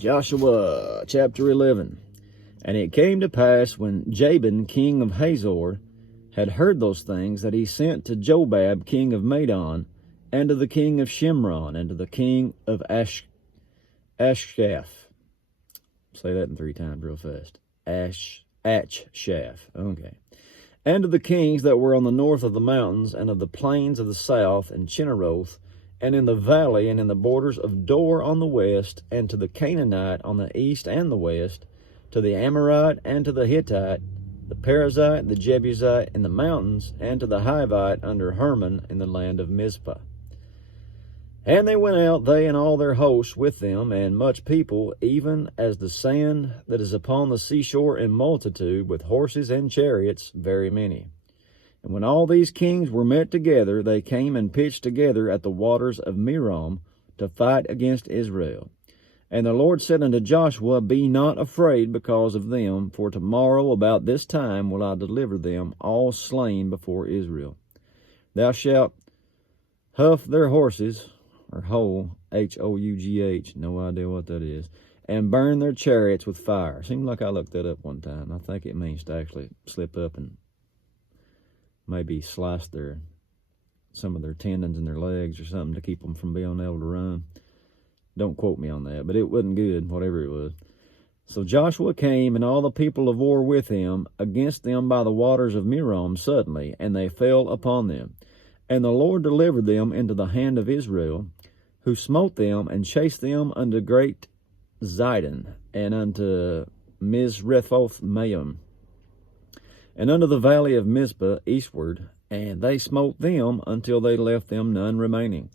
Joshua chapter 11. And it came to pass when Jabin king of Hazor had heard those things, that he sent to Jobab king of Madon, and to the king of Shimron, and to the king of Ashkaf. Say that in 3 times real fast. Achshaph. Okay. And to the kings that were on the north of the mountains, and of the plains of the south, and Chinneroth, and in the valley, and in the borders of Dor on the west, and to the Canaanite on the east and the west, to the Amorite, and to the Hittite, the Perizzite, the Jebusite, in the mountains, and to the Hivite under Hermon in the land of Mizpah. And they went out, they and all their hosts with them, and much people, even as the sand that is upon the seashore in multitude, with horses and chariots, very many. And when all these kings were met together, they came and pitched together at the waters of Merom to fight against Israel. And the Lord said unto Joshua, Be not afraid because of them, for tomorrow about this time will I deliver them all slain before Israel. Thou shalt huff their horses, or hoe, H-O-U-G-H, no idea what that is, and burn their chariots with fire. Seemed like I looked that up one time. I think it means to actually slip up and maybe slice some of their tendons in their legs or something to keep them from being able to run. Don't quote me on that, but it wasn't good, whatever it was. So Joshua came, and all the people of war with him, against them by the waters of Merom suddenly, and they fell upon them. And the Lord delivered them into the hand of Israel, who smote them and chased them unto great Zidon, and unto Misrephoth Maim, and unto the valley of Mizpah eastward, and they smote them until they left them none remaining.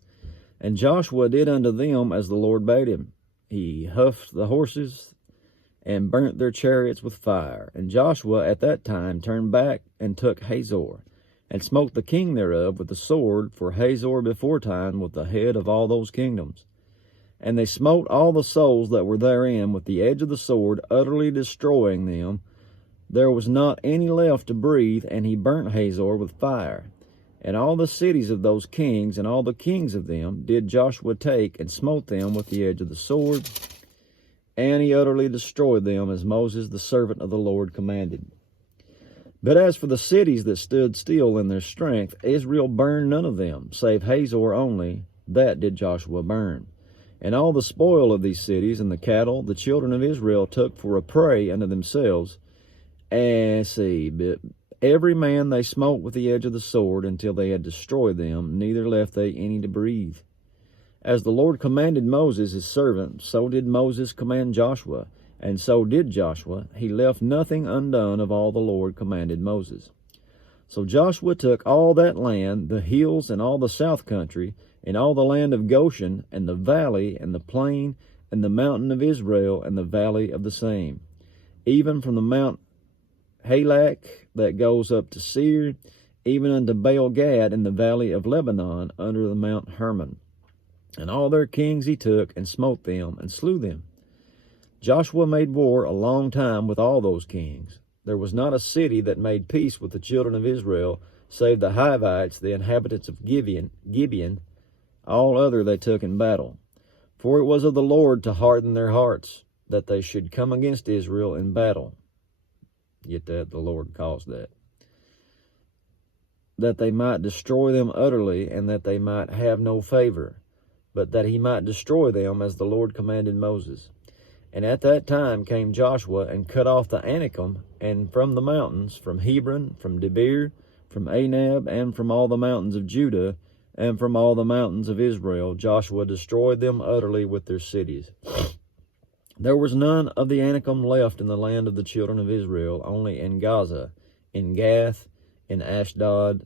And Joshua did unto them as the Lord bade him. He huffed the horses and burnt their chariots with fire. And Joshua at that time turned back and took Hazor, and smote the king thereof with the sword, for Hazor beforetime was the head of all those kingdoms. And they smote all the souls that were therein with the edge of the sword, utterly destroying them. There was not any left to breathe, and he burnt Hazor with fire. And all the cities of those kings, and all the kings of them, did Joshua take, and smote them with the edge of the sword, and he utterly destroyed them, as Moses the servant of the Lord commanded. But as for the cities that stood still in their strength, Israel burned none of them, save Hazor only, that did Joshua burn. And all the spoil of these cities, and the cattle, the children of Israel took for a prey unto themselves. And but every man they smote with the edge of the sword, until they had destroyed them, neither left they any to breathe. As the Lord commanded Moses his servant, so did Moses command Joshua, and so did Joshua. He left nothing undone of all the Lord commanded Moses. So Joshua took all that land, the hills, and all the south country, and all the land of Goshen, and the valley, and the plain, and the mountain of Israel, and the valley of the same, even from the Mount Halak that goes up to Seir, even unto Baal Gad in the valley of Lebanon, under the Mount Hermon. And all their kings he took, and smote them, and slew them. Joshua made war a long time with all those kings. There was not a city that made peace with the children of Israel, save the Hivites, the inhabitants of Gibeon. All other they took in battle. For it was of the Lord to harden their hearts, that they should come against Israel in battle. Get that? The Lord caused that. That they might destroy them utterly, and that they might have no favor, but that he might destroy them as the Lord commanded Moses. And at that time came Joshua, and cut off the Anakim, and from the mountains, from Hebron, from Debir, from Anab, and from all the mountains of Judah, and from all the mountains of Israel, Joshua destroyed them utterly with their cities. There was none of the Anakim left in the land of the children of Israel, only in Gaza, in Gath, in Ashdod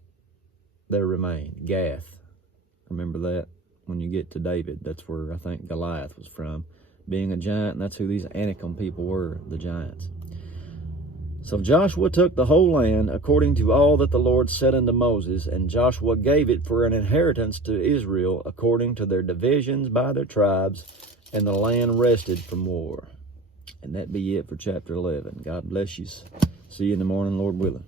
there remained. Gath. Remember that when you get to David. That's where I think Goliath was from, being a giant, and that's who these Anakim people were, the giants. So Joshua took the whole land, according to all that the Lord said unto Moses, and Joshua gave it for an inheritance to Israel, according to their divisions by their tribes, and the land rested from war. And that be it for chapter 11. God bless you. See you in the morning, Lord willing.